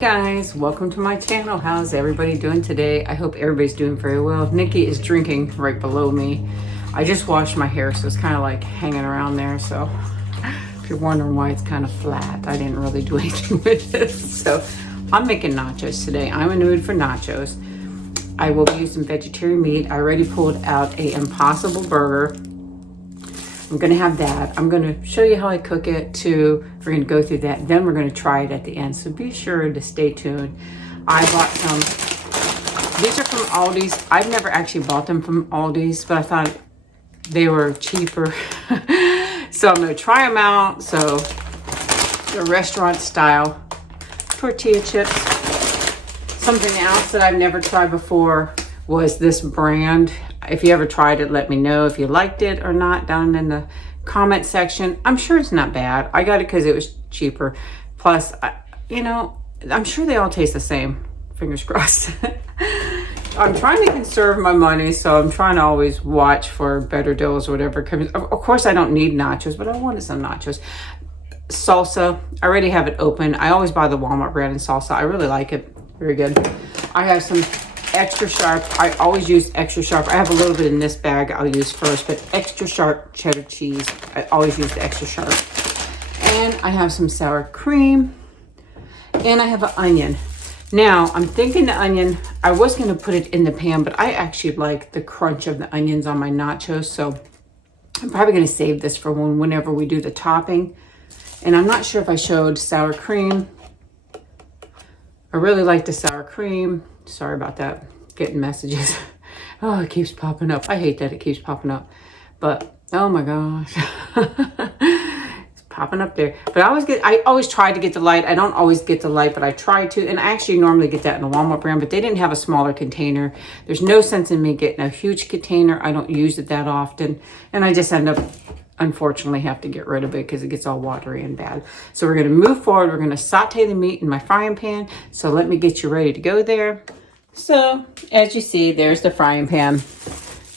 Guys, welcome to my channel. How's everybody doing today? I hope everybody's doing very well. Nikki is drinking right below me. I just washed my hair, so it's kind of like hanging around there. So if you're wondering why it's kind of flat, I didn't really do anything with it. So I'm making nachos today. I'm in the mood for nachos. I will be using vegetarian meat. I already pulled out a Impossible burger. I'm gonna have that. I'm gonna show you how I cook it too. We're gonna go through that. Then we're gonna try it at the end. So be sure to stay tuned. I bought some, these are from Aldi's. I've never actually bought them from Aldi's, but I thought they were cheaper. So I'm gonna try them out. So the restaurant style tortilla chips. Something else that I've never tried before was this brand. If you ever tried it, let me know if you liked it or not down in the comment section. I'm sure it's not bad. I got it because it was cheaper. Plus, you know, I'm sure they all taste the same. Fingers crossed. I'm trying to conserve my money, so I'm trying to always watch for better deals or whatever. Of course, I don't need nachos, but I wanted some nachos. Salsa, I already have it open. I always buy the Walmart brand and salsa. I really like it. Very good. I have some extra sharp. I always use extra sharp. I have a little bit in this bag I'll use first, but extra sharp cheddar cheese. I always use the extra sharp. And I have some sour cream. And I have an onion. Now, I'm thinking the onion, I was going to put it in the pan, but I actually like the crunch of the onions on my nachos. So I'm probably going to save this for whenever we do the topping. And I'm not sure if I showed sour cream. I really like the sour cream. Sorry about that, getting messages. Oh, it keeps popping up. I hate that it keeps popping up. But, oh my gosh. It's popping up there. But I always try to get the light. I don't always get the light, but I try to. And I actually normally get that in a Walmart brand, but they didn't have a smaller container. There's no sense in me getting a huge container. I don't use it that often. And I just end up, unfortunately, have to get rid of it because it gets all watery and bad. So we're going to move forward. We're going to saute the meat in my frying pan. So let me get you ready to go there. So as you see, there's the frying pan.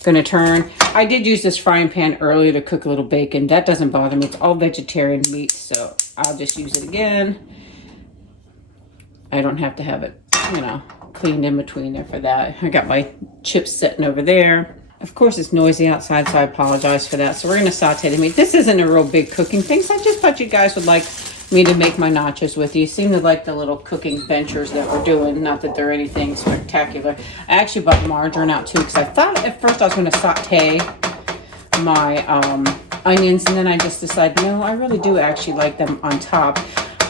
Going to turn. I did use this frying pan earlier to cook a little bacon. That doesn't bother me. It's all vegetarian meat, so I'll just use it again. I don't have to have it, you know, cleaned in between there for that. I got my chips sitting over there. Of course, it's noisy outside, so I apologize for that. So we're going to saute the meat. This isn't a real big cooking thing, so I just thought you guys would like me to make my nachos with you. You seem to like the little cooking ventures that we're doing. Not that they're anything spectacular. I actually bought margarine out too, because I thought at first I was going to saute my onions, and then I just decided, no, I really do actually like them on top.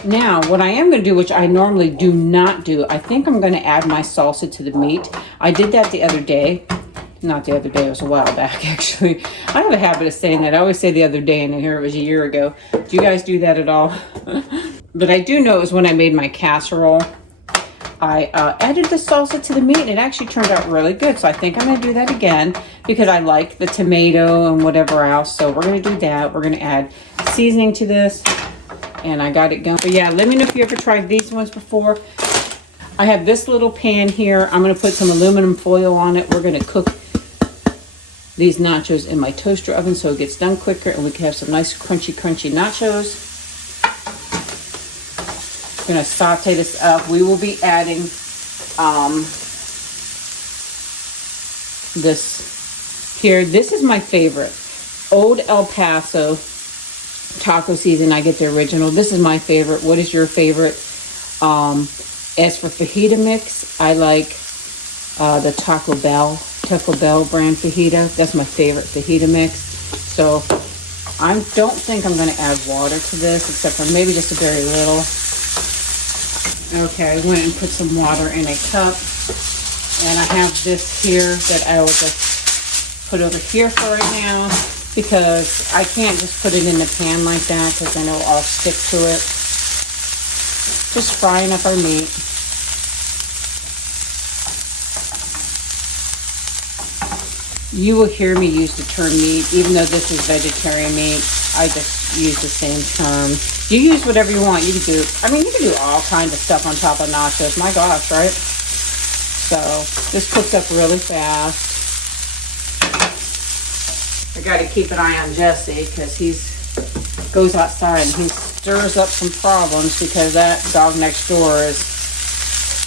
Now, what I am going to do, which I normally do not do, I think I'm going to add my salsa to the meat. I did that the other day. Not the other day, it was a while back, actually. I have a habit of saying that. I always say the other day, and I hear it was a year ago. Do you guys do that at all? But I do know it was when I made my casserole. I added the salsa to the meat, and it actually turned out really good. So I think I'm going to do that again because I like the tomato and whatever else. So we're going to do that. We're going to add seasoning to this, and I got it going. But yeah, let me know if you ever tried these ones before. I have this little pan here. I'm going to put some aluminum foil on it. We're going to cook these nachos in my toaster oven so it gets done quicker and we can have some nice crunchy nachos. I'm going to saute this up. We will be adding this here. This is my favorite. Old El Paso taco season. I get the original. This is my favorite. What is your favorite? As for fajita mix, I like the Taco Bell brand fajita. That's my favorite fajita mix. So I don't think I'm going to add water to this, except for maybe just a very little. Okay, I went and put some water in a cup. And I have this here that I will just put over here for right now, because I can't just put it in the pan like that, because then it'll all stick to it. Just frying up our meat. You will hear me use the term meat, even though this is vegetarian meat. I just use the same term. You use whatever you want. You can do, I mean, you can do all kinds of stuff on top of nachos. My gosh, right? So this cooks up really fast. I got to keep an eye on Jesse because he goes outside and he stirs up some problems because that dog next door is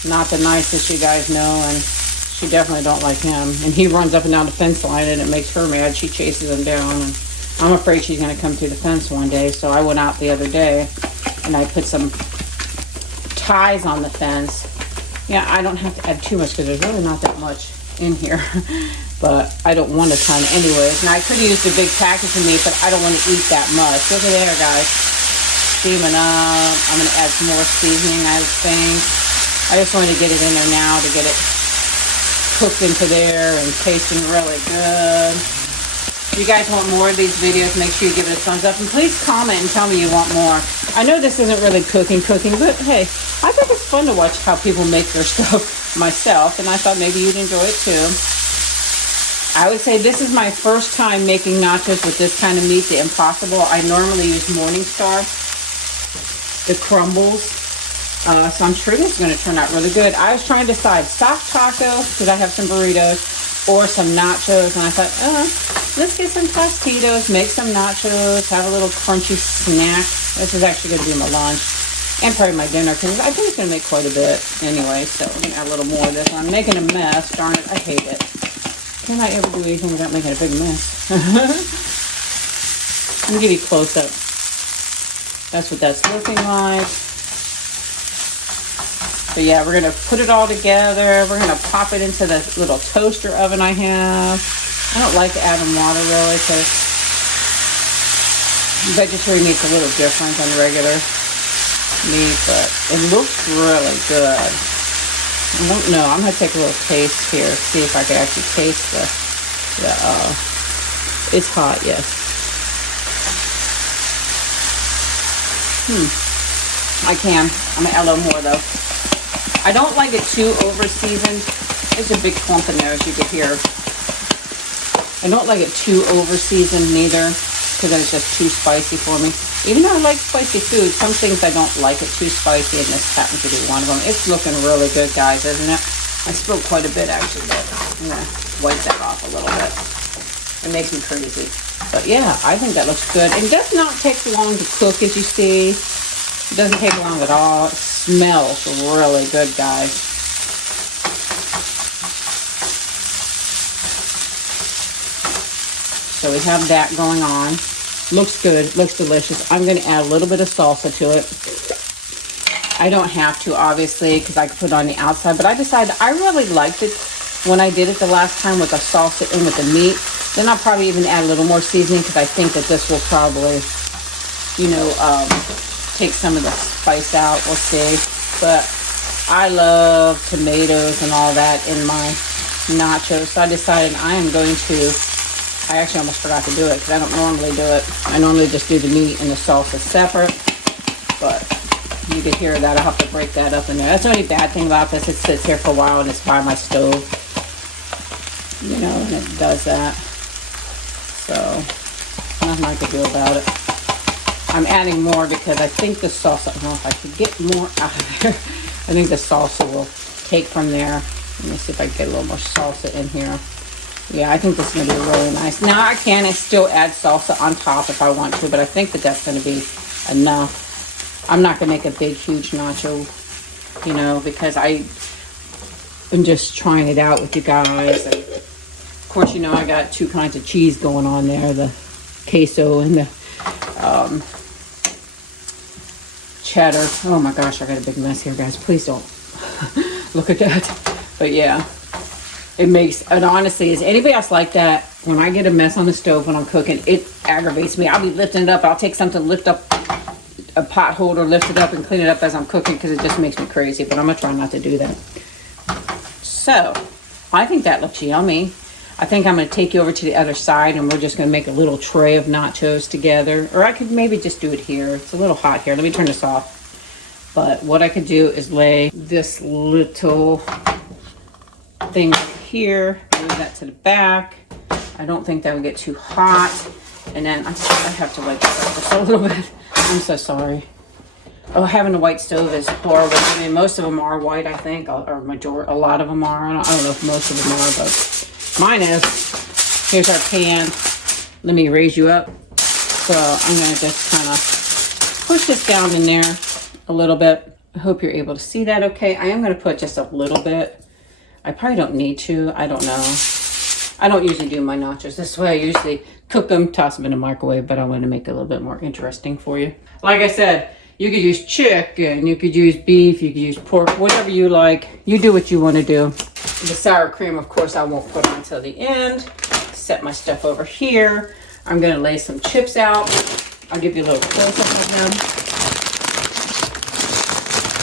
not the nicest, you guys know, and she definitely don't like him. And he runs up and down the fence line, and it makes her mad. She chases him down, and I'm afraid she's going to come through the fence one day. So I went out the other day, and I put some ties on the fence. Yeah, I don't have to add too much because there's really not that much in here. But I don't want a ton anyways. Now, I could use the big package of meat, but I don't want to eat that much. Look at there, guys. Steaming up. I'm going to add some more seasoning, I think. I just wanted to get it in there now to get it cooked into there and tasting really good. If you guys want more of these videos, make sure you give it a thumbs up. And please comment and tell me you want more. I know this isn't really cooking, but hey, I think it's fun to watch how people make their stuff myself. And I thought maybe you'd enjoy it too. I would say this is my first time making nachos with this kind of meat, the Impossible. I normally use Morningstar, the crumbles. So I'm sure this is going to turn out really good. I was trying to decide soft taco, because I have some burritos, or some nachos. And I thought, let's get some Tostitos, make some nachos, have a little crunchy snack. This is actually going to be my lunch and probably my dinner, because I think it's going to make quite a bit anyway. So I'm going to add a little more of this. I'm making a mess. Darn it, I hate it. Can I ever do anything without making a big mess? I'm going to give you a close up. That's what that's looking like. But yeah, we're going to put it all together. We're going to pop it into the little toaster oven I have. I don't like adding water really, because vegetarian meat's a little different than regular meat, but it looks really good. I don't know. I'm going to take a little taste here, see if I can actually taste it's hot, yes. I can. I'm going to add a little more, though. I don't like it too over-seasoned. There's a big clump in there, as you can hear. I don't like it too over-seasoned, neither, because then it's just too spicy for me. Even though I like spicy food, some things I don't like it too spicy, and this happens to be one of them. It's looking really good, guys, isn't it? I spilled quite a bit, actually, but I'm going to wipe that off a little bit. It makes me crazy. But yeah, I think that looks good. It does not take long to cook, as you see. It doesn't take long at all. It smells really good, guys. So we have that going on. Looks good, looks delicious. I'm going to add a little bit of salsa to it. I don't have to, obviously, because I could put it on the outside, but I decided I really liked it when I did it the last time with the salsa in with the meat. Then I'll probably even add a little more seasoning, because I think that this will probably, you know, take some of the spice out. We'll see. But I love tomatoes and all that in my nachos, so I decided I am going to, I actually almost forgot to do it because I don't normally do it. I normally just do the meat and the salsa separate, but you can hear that. I'll have to break that up in there. That's the only bad thing about this. It sits here for a while and it's by my stove, you know, and it does that. So nothing I could do about it. I'm adding more because I think the salsa, I don't know if I could get more out of there. I think the salsa will take from there. Let me see if I can get a little more salsa in here. Yeah, I think this is going to be really nice. Now I can still add salsa on top if I want to, but I think that that's going to be enough. I'm not going to make a big, huge nacho, you know, because I'm just trying it out with you guys. And of course, you know, I got two kinds of cheese going on there, the queso and the cheddar. Oh my gosh, I got a big mess here, guys. Please don't look at that. But yeah, it makes, and honestly, is anybody else like that? When I get a mess on the stove when I'm cooking, it aggravates me. I'll be lifting it up. I'll take something to lift up a pot holder, lift it up and clean it up as I'm cooking, because it just makes me crazy. But I'm gonna try not to do that. So I think that looks yummy. I think I'm going to take you over to the other side, and we're just going to make a little tray of nachos together. Or I could maybe just do it here. It's a little hot here. Let me turn this off. But what I could do is lay this little thing here, move that to the back. I don't think that would get too hot. And then I have to wipe this up just a little bit. I'm so sorry. Oh, having a white stove is horrible. I mean, most of them are white, I think, or a lot of them are. I don't know if most of them are, but mine is. Here's our pan. Let me raise you up. So I'm going to just kind of push this down in there a little bit. I hope you're able to see that okay. I am going to put just a little bit. I probably don't need to. I don't know. I don't usually do my nachos this way. I usually cook them, toss them in the microwave, but I want to make it a little bit more interesting for you. Like I said, you could use chicken, you could use beef, you could use pork, whatever you like. You do what you want to do. The sour cream, of course, I won't put on until the end. Set my stuff over here. I'm going to lay some chips out. I'll give you a little close-up of them.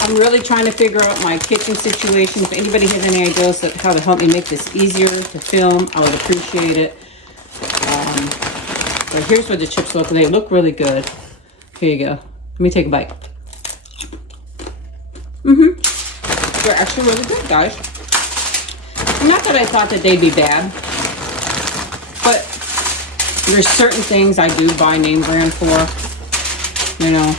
I'm really trying to figure out my kitchen situation. If anybody has any ideas of how to help me make this easier to film, I would appreciate it. But here's what the chips look. They look really good. Here you go. Let me take a bite. They're actually really good, guys. Not that I thought that they'd be bad, but there's certain things I do buy name brand for, you know.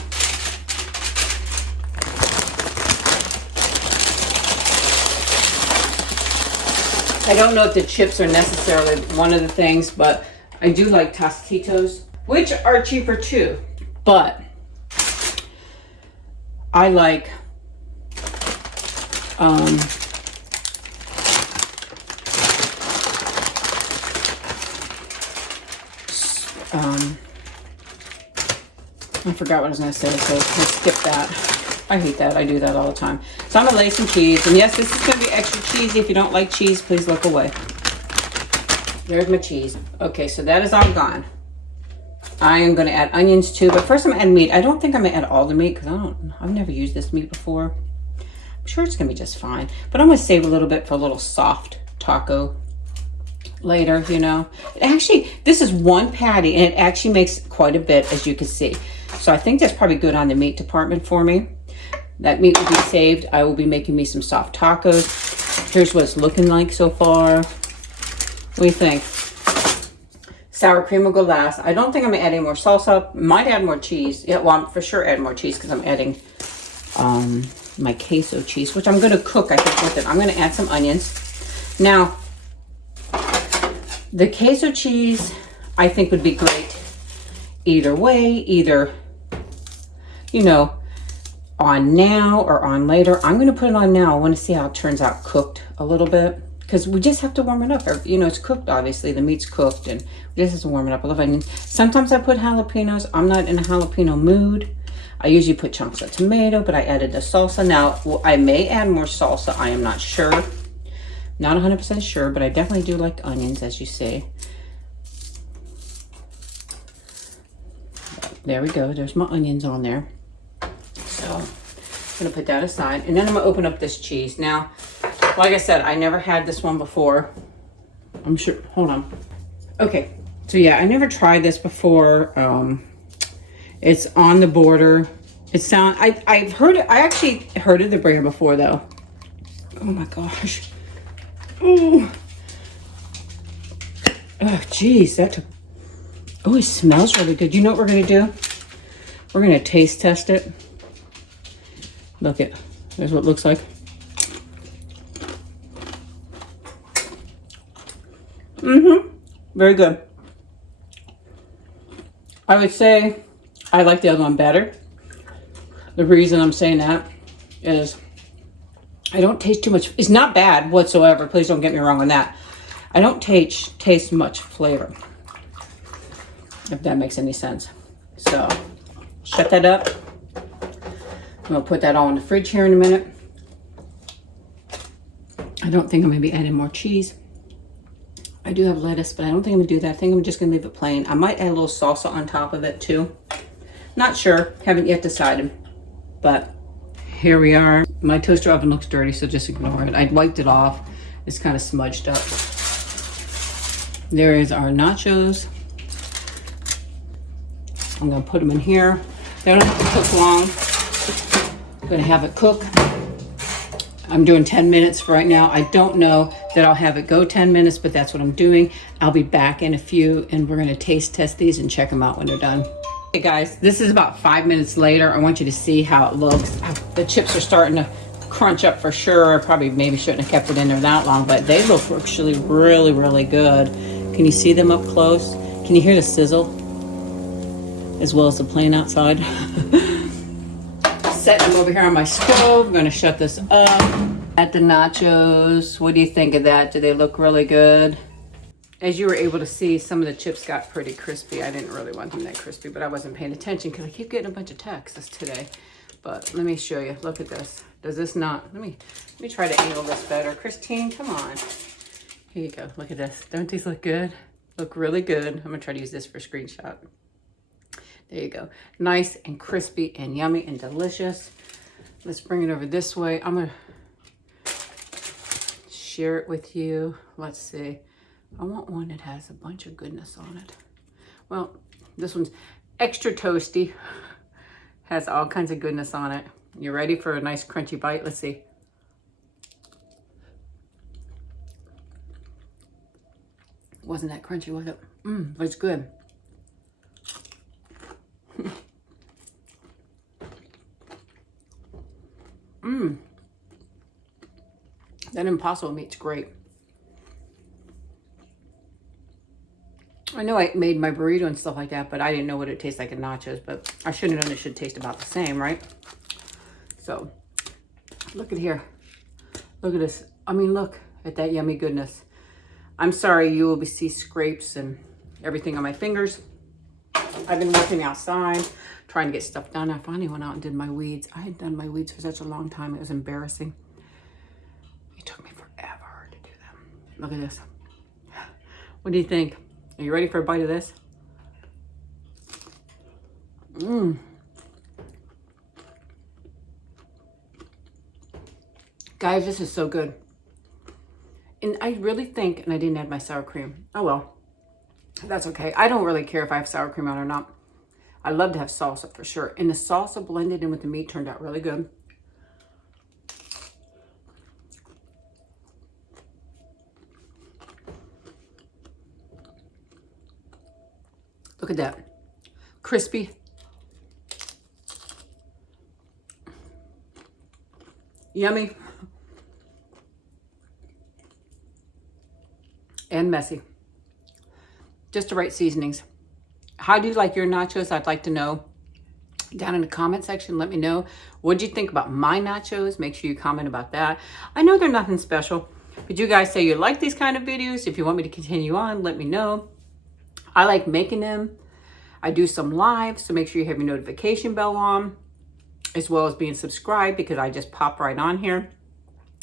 I don't know if the chips are necessarily one of the things, but I do like Tostitos, which are cheaper too. But I like I forgot what I was going to say, so let's skip that. I hate that. I do that all the time. So I'm going to lay some cheese. And yes, this is going to be extra cheesy. If you don't like cheese, please look away. There's my cheese. Okay, so that is all gone. I am going to add onions too. But first I'm adding meat. I don't think I'm going to add all the meat because I've never used this meat before. I'm sure it's going to be just fine. But I'm going to save a little bit for a little soft taco later, you know. Actually, this is one patty and it actually makes quite a bit, as you can see. So I think that's probably good on the meat department for me. That meat will be saved. I will be making me some soft tacos. Here's what it's looking like so far. What do you think? Sour cream will go last. I don't think I'm gonna add any more salsa. Might add more cheese. Yeah, well, I'm for sure add more cheese because I'm adding my queso cheese, which I'm gonna cook, I think, with it. I'm gonna add some onions. Now, the queso cheese, I think would be great either way, either, you know, on now or on later. I'm going to put it on now. I want to see how it turns out cooked a little bit because we just have to warm it up. You know, it's cooked, obviously. The meat's cooked and we just have to warm it up. I love onions. Sometimes I put jalapenos. I'm not in a jalapeno mood. I usually put chunks of tomato, but I added the salsa. Now, I may add more salsa. I am not sure. Not 100% sure, but I definitely do like onions, as you see. There we go. There's my onions on there. So I'm going to put that aside. And then I'm going to open up this cheese. Now, like I said, I never had this one before. I'm sure. Hold on. Okay. So yeah, I never tried this before. It's on the border. I've heard it. I actually heard of the brand before though. Oh my gosh. Oh, geez. Oh, it smells really good. You know what we're going to do? We're going to taste test it. Look it. There's what it looks like. Very good. I would say I like the other one better. The reason I'm saying that is I don't taste too much. It's not bad whatsoever. Please don't get me wrong on that. I don't taste much flavor, if that makes any sense. So shut that up. I'm gonna put that all in the fridge here in a minute. I don't think I'm gonna be adding more cheese. I do have lettuce, but I don't think I'm gonna do that. I think I'm just gonna leave it plain. I might add a little salsa on top of it too. Not sure, haven't yet decided, but here we are. My toaster oven looks dirty, so just ignore it. I wiped it off. It's kind of smudged up. There is our nachos. I'm gonna put them in here. They don't have to cook long. I'm gonna have it cook. I'm doing 10 minutes for right now. I don't know that I'll have it go 10 minutes, but that's what I'm doing. I'll be back in a few and we're gonna taste test these and check them out when they're done. Hey guys, this is about 5 minutes later. I want you to see how it looks. The chips are starting to crunch up for sure. I probably maybe shouldn't have kept it in there that long, but they look actually really, really good. Can you see them up close? Can you hear the sizzle? As well as the plane outside. setting them over here on my stove. I'm gonna shut this up. At the nachos, what do you think of that? Do they look really good? As you were able to see, some of the chips got pretty crispy. I didn't really want them that crispy, but I wasn't paying attention because I keep getting a bunch of texts today. But let me show you. Look at this. Does this not? Let me try to angle this better. Christine, come on. Here you go. Look at this. Don't these look good? Look really good. I'm gonna try to use this for a screenshot. There you go. Nice and crispy and yummy and delicious. Let's bring it over this way. I'm gonna share it with you. Let's see. I want one that has a bunch of goodness on it. Well, this one's extra toasty. Has all kinds of goodness on it. You ready for a nice crunchy bite? Let's see. Wasn't that crunchy, was it? But it's good. That Impossible meat's great. I know I made my burrito and stuff like that, but I didn't know what it tastes like in nachos, but I should have known it should taste about the same, right? So, look at here. Look at this. I mean, look at that yummy goodness. I'm sorry you will see scrapes and everything on my fingers. I've been working outside, trying to get stuff done. I finally went out and did my weeds. I had done my weeds for such a long time. It was embarrassing. It took me forever to do them. Look at this. What do you think? Are you ready for a bite of this? Guys, this is so good. And I really think, and I didn't add my sour cream. Oh well, that's okay. I don't really care if I have sour cream on or not. I love to have salsa for sure. And the salsa blended in with the meat turned out really good. Look at that. Crispy. Yummy. And messy. Just the right seasonings. How do you like your nachos? I'd like to know. Down in the comment section, let me know. What did you think about my nachos? Make sure you comment about that. I know they're nothing special, but you guys say you like these kind of videos. If you want me to continue on, let me know. I like making them. I do some live, so make sure you have your notification bell on, as well as being subscribed, because I just pop right on here.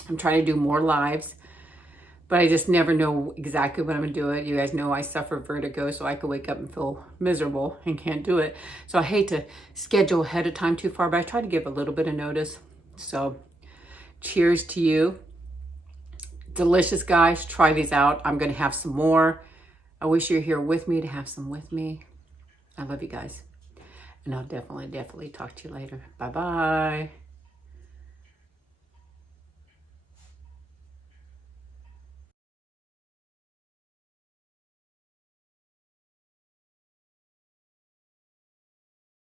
I'm trying to do more lives, but I just never know exactly when I'm gonna do it. You guys know I suffer vertigo, so I could wake up and feel miserable and can't do it. So I hate to schedule ahead of time too far, but I try to give a little bit of notice. So cheers to you. Delicious, guys. Try these out. I'm gonna have some more. I wish you're here with me to have some with me. I love you guys. And I'll definitely talk to you later. Bye-bye.